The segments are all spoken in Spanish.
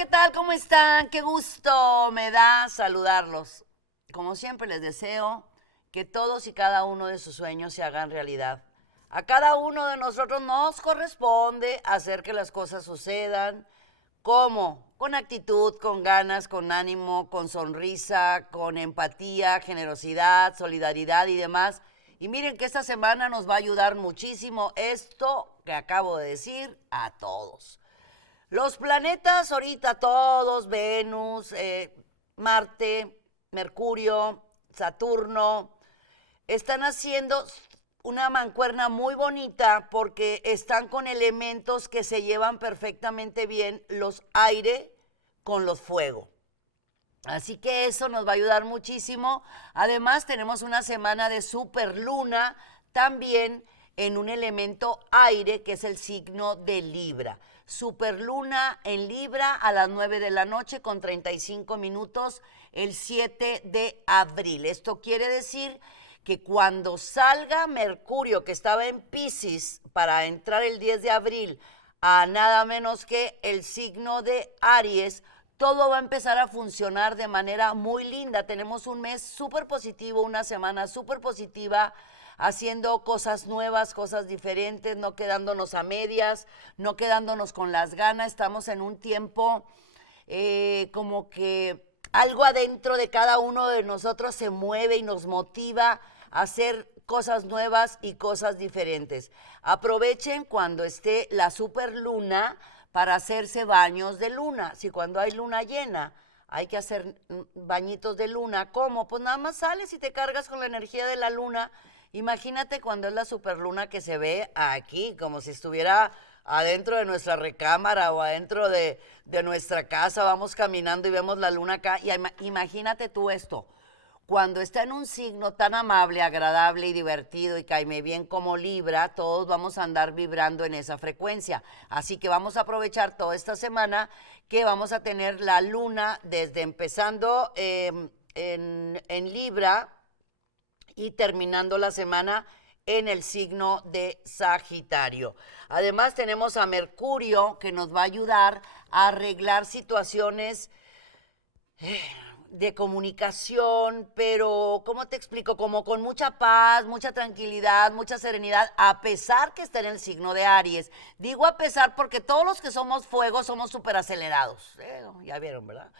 ¿qué tal? ¿Cómo están? Qué gusto me da saludarlos. Como siempre les deseo que todos y cada uno de sus sueños se hagan realidad. A cada uno de nosotros nos corresponde hacer que las cosas sucedan. ¿Cómo? Con actitud, con ganas, con ánimo, con sonrisa, con empatía, generosidad, solidaridad y demás. Y miren que esta semana nos va a ayudar muchísimo esto que acabo de decir a todos. Los planetas ahorita todos, Venus, Marte, Mercurio, Saturno, están haciendo una mancuerna muy bonita porque están con elementos que se llevan perfectamente bien, los aire con los fuego. Así que eso nos va a ayudar muchísimo. Además tenemos una semana de superluna también en un elemento aire que es el signo de Libra. Superluna en Libra a las 9 de la noche con 35 minutos el 7 de abril. Esto quiere decir que cuando salga Mercurio, que estaba en Piscis, para entrar el 10 de abril a nada menos que el signo de Aries, todo va a empezar a funcionar de manera muy linda. Tenemos un mes súper positivo, una semana súper positiva, haciendo cosas nuevas, cosas diferentes, no quedándonos a medias, no quedándonos con las ganas. Estamos en un tiempo como que algo adentro de cada uno de nosotros se mueve y nos motiva a hacer cosas nuevas y cosas diferentes. Aprovechen cuando esté la superluna para hacerse baños de luna. Si cuando hay luna llena hay que hacer bañitos de luna, ¿cómo? Pues nada más sales y te cargas con la energía de la luna. Imagínate cuando es la superluna que se ve aquí, como si estuviera adentro de nuestra recámara o adentro de nuestra casa, vamos caminando y vemos la luna acá. Y imagínate tú esto, cuando está en un signo tan amable, agradable y divertido y caime bien como Libra, todos vamos a andar vibrando en esa frecuencia. Así que vamos a aprovechar toda esta semana que vamos a tener la luna desde empezando en Libra y terminando la semana en el signo de Sagitario. Además tenemos a Mercurio que nos va a ayudar a arreglar situaciones de comunicación, pero ¿cómo te explico? Como con mucha paz, mucha tranquilidad, mucha serenidad, a pesar que está en el signo de Aries. Digo a pesar porque todos los que somos fuego somos súper acelerados. Ya vieron, ¿verdad?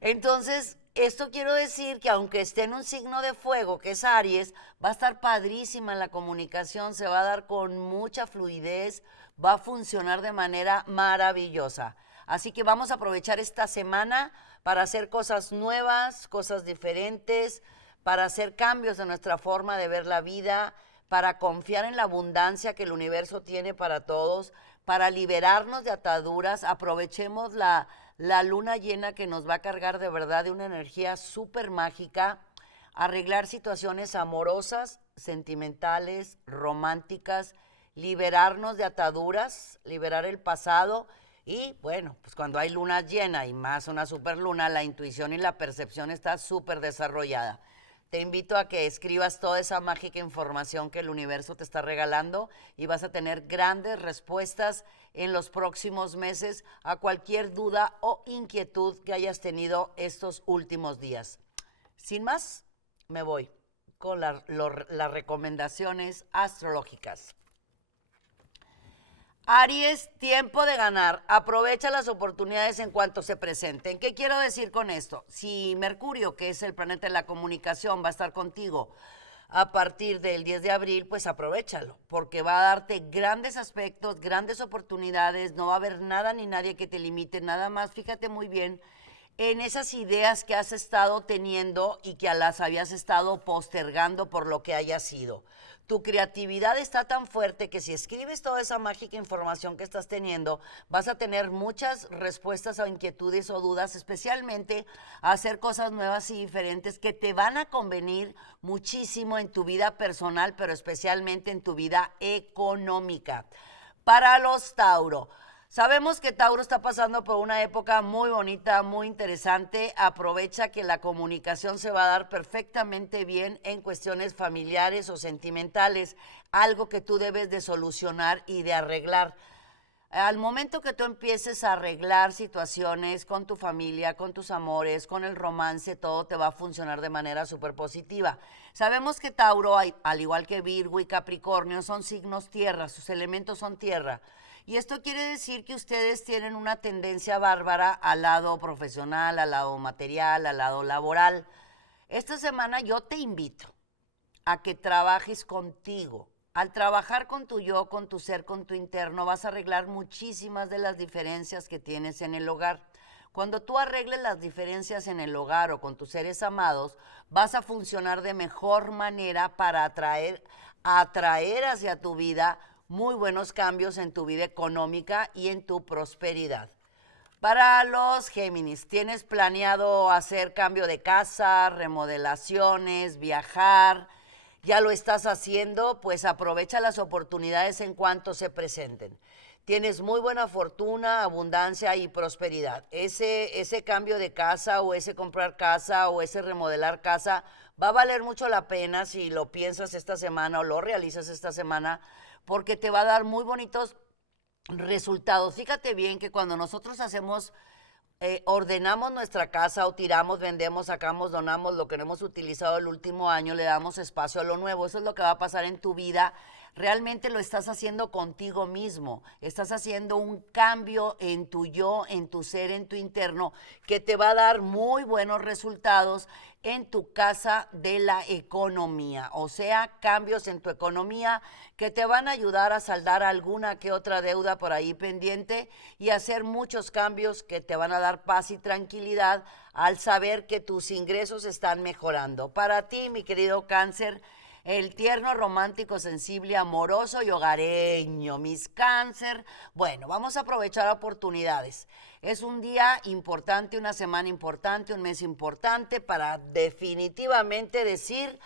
Entonces, esto quiero decir que aunque esté en un signo de fuego, que es Aries, va a estar padrísima en la comunicación, se va a dar con mucha fluidez, va a funcionar de manera maravillosa. Así que vamos a aprovechar esta semana para hacer cosas nuevas, cosas diferentes, para hacer cambios en nuestra forma de ver la vida, para confiar en la abundancia que el universo tiene para todos, para liberarnos de ataduras. Aprovechemos la luna llena que nos va a cargar de verdad de una energía súper mágica, arreglar situaciones amorosas, sentimentales, románticas, liberarnos de ataduras, liberar el pasado. Y bueno, pues cuando hay luna llena y más una superluna, la intuición y la percepción está súper desarrollada. Te invito a que escribas toda esa mágica información que el universo te está regalando y vas a tener grandes respuestas en los próximos meses a cualquier duda o inquietud que hayas tenido estos últimos días. Sin más, me voy con las recomendaciones astrológicas. Aries, tiempo de ganar. Aprovecha las oportunidades en cuanto se presenten. ¿Qué quiero decir con esto? Si Mercurio, que es el planeta de la comunicación, va a estar contigo a partir del 10 de abril, pues aprovéchalo, porque va a darte grandes aspectos, grandes oportunidades, no va a haber nada ni nadie que te limite, nada más, fíjate muy bien en esas ideas que has estado teniendo y que las habías estado postergando por lo que haya sido. Tu creatividad está tan fuerte que si escribes toda esa mágica información que estás teniendo, vas a tener muchas respuestas a inquietudes o dudas, especialmente a hacer cosas nuevas y diferentes que te van a convenir muchísimo en tu vida personal, pero especialmente en tu vida económica. Para los Tauro, sabemos que Tauro está pasando por una época muy bonita, muy interesante. Aprovecha que la comunicación se va a dar perfectamente bien en cuestiones familiares o sentimentales, algo que tú debes de solucionar y de arreglar. Al momento que tú empieces a arreglar situaciones con tu familia, con tus amores, con el romance, todo te va a funcionar de manera súper positiva. Sabemos que Tauro, al igual que Virgo y Capricornio, son signos tierra, sus elementos son tierra. Y esto quiere decir que ustedes tienen una tendencia bárbara al lado profesional, al lado material, al lado laboral. Esta semana yo te invito a que trabajes contigo. Al trabajar con tu yo, con tu ser, con tu interno, vas a arreglar muchísimas de las diferencias que tienes en el hogar. Cuando tú arregles las diferencias en el hogar o con tus seres amados, vas a funcionar de mejor manera para atraer hacia tu vida muy buenos cambios en tu vida económica y en tu prosperidad. Para los Géminis, ¿tienes planeado hacer cambio de casa, remodelaciones, viajar? ¿Ya lo estás haciendo? Pues aprovecha las oportunidades en cuanto se presenten. Tienes muy buena fortuna, abundancia y prosperidad. Ese cambio de casa o ese comprar casa o ese remodelar casa va a valer mucho la pena si lo piensas esta semana o lo realizas esta semana, porque te va a dar muy bonitos resultados. Fíjate bien que cuando nosotros ordenamos nuestra casa o tiramos, vendemos, sacamos, donamos lo que no hemos utilizado el último año, le damos espacio a lo nuevo. Eso es lo que va a pasar en tu vida. Realmente lo estás haciendo contigo mismo. Estás haciendo un cambio en tu yo, en tu ser, en tu interno, que te va a dar muy buenos resultados en tu casa de la economía. O sea, cambios en tu economía que te van a ayudar a saldar alguna que otra deuda por ahí pendiente y hacer muchos cambios que te van a dar paz y tranquilidad al saber que tus ingresos están mejorando. Para ti, mi querido Cáncer, el tierno, romántico, sensible, amoroso y hogareño, mis Cáncer. Bueno, vamos a aprovechar oportunidades. Es un día importante, una semana importante, un mes importante para definitivamente decir: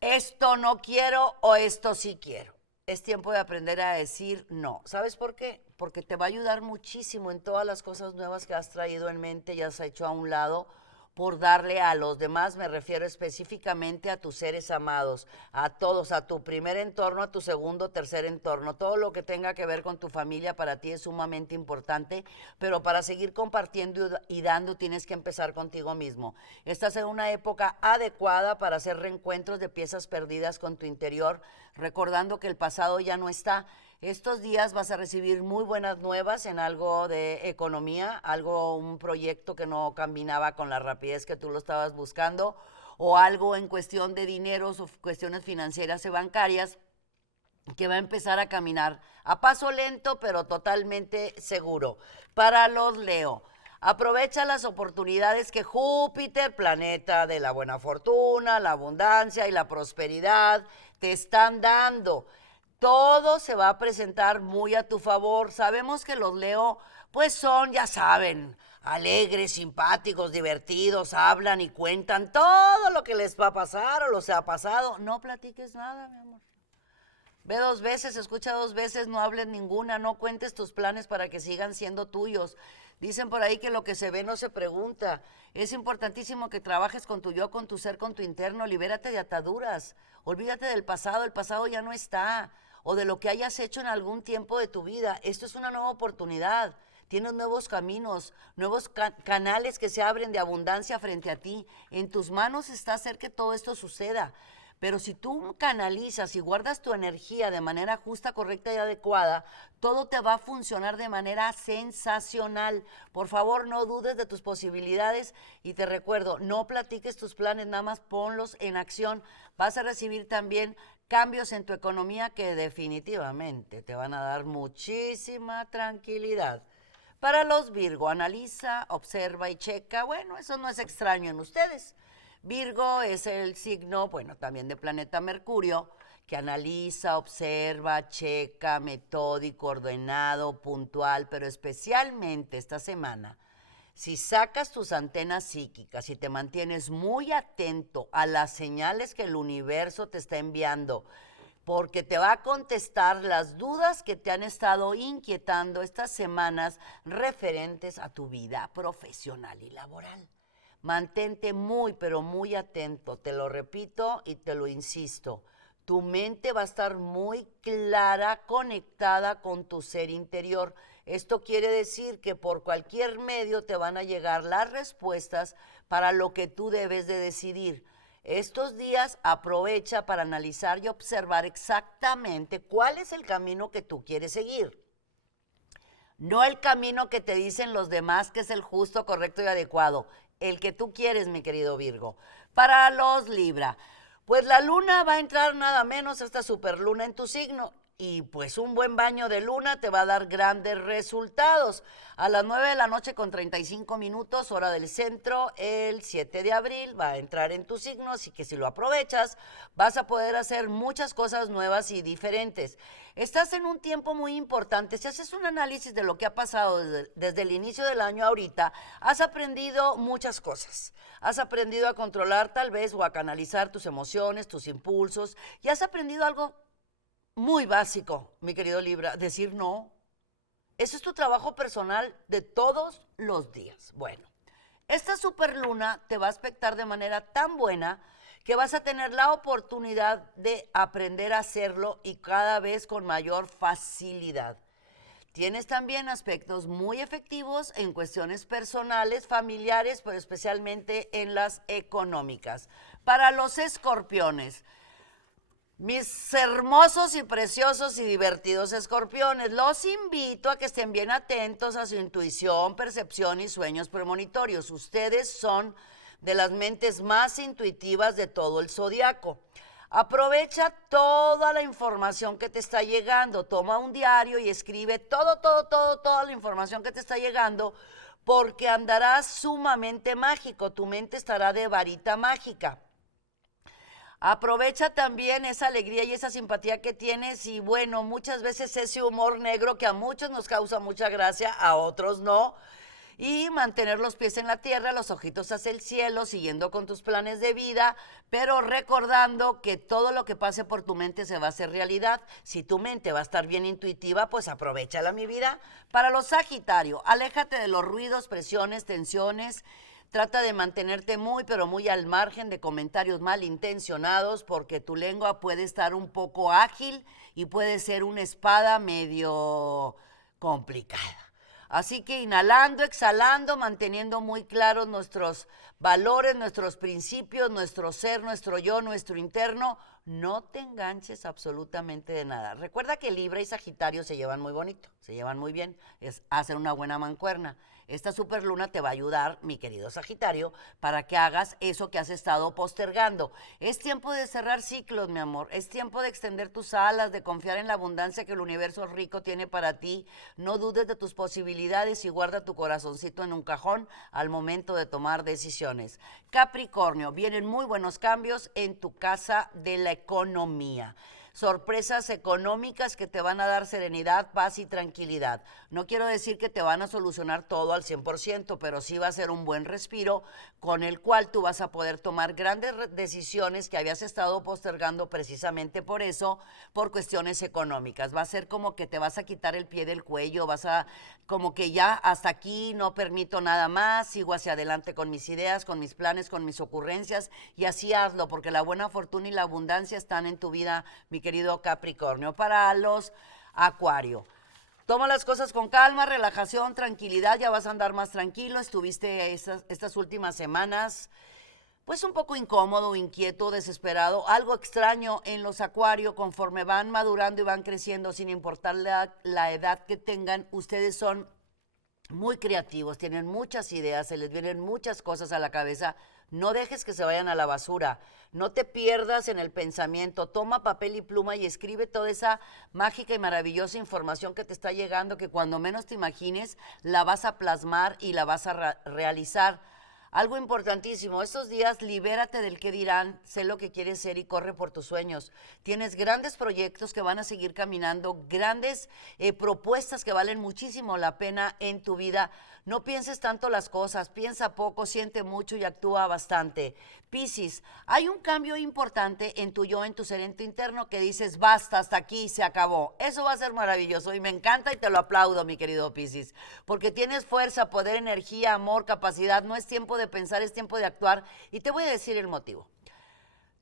esto no quiero o esto sí quiero. Es tiempo de aprender a decir no. ¿Sabes por qué? Porque te va a ayudar muchísimo en todas las cosas nuevas que has traído en mente y has hecho a un lado por darle a los demás. Me refiero específicamente a tus seres amados, a todos, a tu primer entorno, a tu segundo, tercer entorno. Todo lo que tenga que ver con tu familia para ti es sumamente importante, pero para seguir compartiendo y dando tienes que empezar contigo mismo. Estás en una época adecuada para hacer reencuentros de piezas perdidas con tu interior, recordando que el pasado ya no está. Estos días vas a recibir muy buenas nuevas en algo de economía, un proyecto que no caminaba con la rapidez que tú lo estabas buscando, o algo en cuestión de dineros o cuestiones financieras y bancarias que va a empezar a caminar a paso lento, pero totalmente seguro. Para los Leo, aprovecha las oportunidades que Júpiter, planeta de la buena fortuna, la abundancia y la prosperidad, te están dando. Todo se va a presentar muy a tu favor. Sabemos que los Leo, pues son, ya saben, alegres, simpáticos, divertidos, hablan y cuentan todo lo que les va a pasar o lo se ha pasado. No platiques nada, mi amor. Ve 2 veces, escucha 2 veces, no hables ninguna, no cuentes tus planes para que sigan siendo tuyos. Dicen por ahí que lo que se ve no se pregunta. Es importantísimo que trabajes con tu yo, con tu ser, con tu interno. Libérate de ataduras. Olvídate del pasado, el pasado ya no está. O de lo que hayas hecho en algún tiempo de tu vida. Esto es una nueva oportunidad. Tienes nuevos caminos, nuevos canales que se abren de abundancia frente a ti. En tus manos está hacer que todo esto suceda. Pero si tú canalizas y guardas tu energía de manera justa, correcta y adecuada, todo te va a funcionar de manera sensacional. Por favor, no dudes de tus posibilidades y te recuerdo, no platiques tus planes, nada más ponlos en acción. Vas a recibir también cambios en tu economía que definitivamente te van a dar muchísima tranquilidad. Para los Virgo, analiza, observa y checa. Bueno, eso no es extraño en ustedes. Virgo es el signo, bueno, también de planeta Mercurio, que analiza, observa, checa, metódico, ordenado, puntual, pero especialmente esta semana, si sacas tus antenas psíquicas y te mantienes muy atento a las señales que el universo te está enviando, porque te va a contestar las dudas que te han estado inquietando estas semanas referentes a tu vida profesional y laboral. Mantente muy, pero muy atento, te lo repito y te lo insisto. Tu mente va a estar muy clara, conectada con tu ser interior. Esto quiere decir que por cualquier medio te van a llegar las respuestas para lo que tú debes de decidir. Estos días aprovecha para analizar y observar exactamente cuál es el camino que tú quieres seguir. No el camino que te dicen los demás que es el justo, correcto y adecuado. El que tú quieres, mi querido Virgo. Para los Libra, pues la luna va a entrar nada menos esta superluna en tu signo. Y pues un buen baño de luna te va a dar grandes resultados. A las 9 de la noche con 35 minutos, hora del centro, el 7 de abril va a entrar en tu signo, así que si lo aprovechas, vas a poder hacer muchas cosas nuevas y diferentes. Estás en un tiempo muy importante. Si haces un análisis de lo que ha pasado desde el inicio del año ahorita, has aprendido muchas cosas. Has aprendido a controlar tal vez o a canalizar tus emociones, tus impulsos, y has aprendido algo muy básico, mi querido Libra, decir no. Eso es tu trabajo personal de todos los días. Bueno, esta superluna te va a aspectar de manera tan buena que vas a tener la oportunidad de aprender a hacerlo y cada vez con mayor facilidad. Tienes también aspectos muy efectivos en cuestiones personales, familiares, pero especialmente en las económicas. Para los escorpiones, mis hermosos y preciosos y divertidos escorpiones, los invito a que estén bien atentos a su intuición, percepción y sueños premonitorios. Ustedes son de las mentes más intuitivas de todo el zodiaco. Aprovecha toda la información que te está llegando. Toma un diario y escribe toda la información que te está llegando, porque andarás sumamente mágico. Tu mente estará de varita mágica. Aprovecha también esa alegría y esa simpatía que tienes y bueno, muchas veces ese humor negro que a muchos nos causa mucha gracia, a otros no. Y mantener los pies en la tierra, los ojitos hacia el cielo, siguiendo con tus planes de vida, pero recordando que todo lo que pase por tu mente se va a hacer realidad. Si tu mente va a estar bien intuitiva, pues aprovéchala, mi vida. Para los Sagitario, aléjate de los ruidos, presiones, tensiones. Trata de mantenerte muy, pero muy al margen de comentarios malintencionados, porque tu lengua puede estar un poco ágil y puede ser una espada medio complicada. Así que inhalando, exhalando, manteniendo muy claros nuestros valores, nuestros principios, nuestro ser, nuestro yo, nuestro interno, no te enganches absolutamente de nada. Recuerda que Libra y Sagitario se llevan muy bonito, se llevan muy bien, hacen una buena mancuerna. Esta superluna te va a ayudar, mi querido Sagitario, para que hagas eso que has estado postergando. Es tiempo de cerrar ciclos, mi amor. Es tiempo de extender tus alas, de confiar en la abundancia que el universo rico tiene para ti. No dudes de tus posibilidades y guarda tu corazoncito en un cajón al momento de tomar decisiones. Capricornio, vienen muy buenos cambios en tu casa de la economía. Sorpresas económicas que te van a dar serenidad, paz y tranquilidad. No quiero decir que te van a solucionar todo al 100%, pero sí va a ser un buen respiro con el cual tú vas a poder tomar grandes decisiones que habías estado postergando precisamente por eso, por cuestiones económicas. Va a ser como que te vas a quitar el pie del cuello, vas a como que ya hasta aquí no permito nada más, sigo hacia adelante con mis ideas, con mis planes, con mis ocurrencias y así hazlo, porque la buena fortuna y la abundancia están en tu vida, mi querido Capricornio. Para los Acuario, toma las cosas con calma, relajación, tranquilidad, ya vas a andar más tranquilo. Estuviste estas últimas semanas pues un poco incómodo, inquieto, desesperado, algo extraño en los Acuario. Conforme van madurando y van creciendo, sin importar la edad que tengan, ustedes son muy creativos, tienen muchas ideas, se les vienen muchas cosas a la cabeza. No dejes que se vayan a la basura, no te pierdas en el pensamiento, toma papel y pluma y escribe toda esa mágica y maravillosa información que te está llegando, que cuando menos te imagines la vas a plasmar y la vas a realizar. Algo importantísimo, estos días libérate del qué dirán, sé lo que quieres ser y corre por tus sueños. Tienes grandes proyectos que van a seguir caminando, grandes propuestas que valen muchísimo la pena en tu vida. No pienses tanto las cosas, piensa poco, siente mucho y actúa bastante. Piscis, hay un cambio importante en tu yo, en tu ser, en tu interno, que dices, basta, hasta aquí, se acabó. Eso va a ser maravilloso y me encanta y te lo aplaudo, mi querido Piscis, porque tienes fuerza, poder, energía, amor, capacidad. No es tiempo de pensar, es tiempo de actuar y te voy a decir el motivo.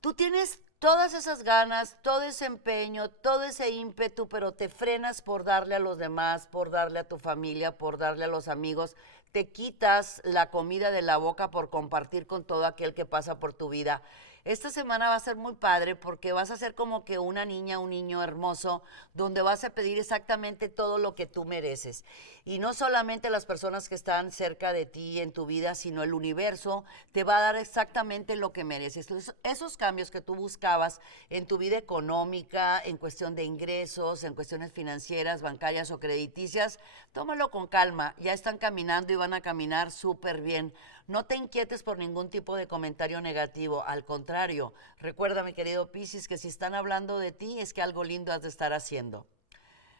Tú tienes todas esas ganas, todo ese empeño, todo ese ímpetu, pero te frenas por darle a los demás, por darle a tu familia, por darle a los amigos, te quitas la comida de la boca por compartir con todo aquel que pasa por tu vida. Esta semana va a ser muy padre porque vas a ser como que una niña, un niño hermoso, donde vas a pedir exactamente todo lo que tú mereces. Y no solamente las personas que están cerca de ti en tu vida, sino el universo te va a dar exactamente lo que mereces. Entonces, esos cambios que tú buscabas en tu vida económica, en cuestión de ingresos, en cuestiones financieras, bancarias o crediticias, tómalo con calma. Ya están caminando y van a caminar súper bien. No te inquietes por ningún tipo de comentario negativo, al contrario, recuerda, mi querido Piscis, que si están hablando de ti es que algo lindo has de estar haciendo.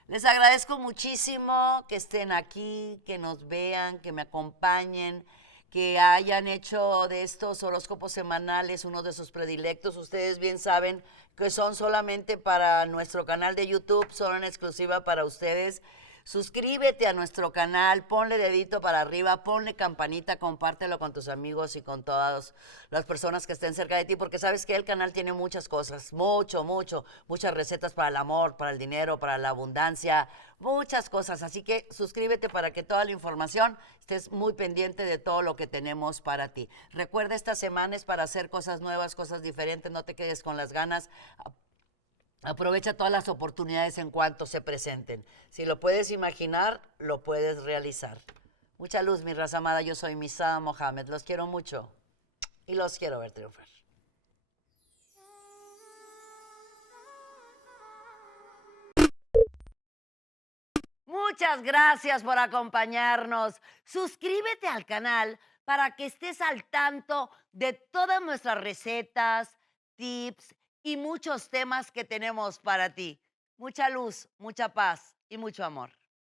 Les agradezco muchísimo que estén aquí, que nos vean, que me acompañen, que hayan hecho de estos horóscopos semanales uno de sus predilectos. Ustedes bien saben que son solamente para nuestro canal de YouTube, son en exclusiva para ustedes. Suscríbete a nuestro canal, ponle dedito para arriba, ponle campanita, compártelo con tus amigos y con todas las personas que estén cerca de ti, porque sabes que el canal tiene muchas cosas, muchas recetas para el amor, para el dinero, para la abundancia, muchas cosas. Así que suscríbete para que toda la información estés muy pendiente de todo lo que tenemos para ti. Recuerda, esta semana es para hacer cosas nuevas, cosas diferentes, no te quedes con las ganas. Aprovecha todas las oportunidades en cuanto se presenten. Si lo puedes imaginar, lo puedes realizar. Mucha luz, mi raza amada. Yo soy Misada Mohamed. Los quiero mucho y los quiero ver triunfar. Muchas gracias por acompañarnos. Suscríbete al canal para que estés al tanto de todas nuestras recetas, tips y muchos temas que tenemos para ti. Mucha luz, mucha paz y mucho amor.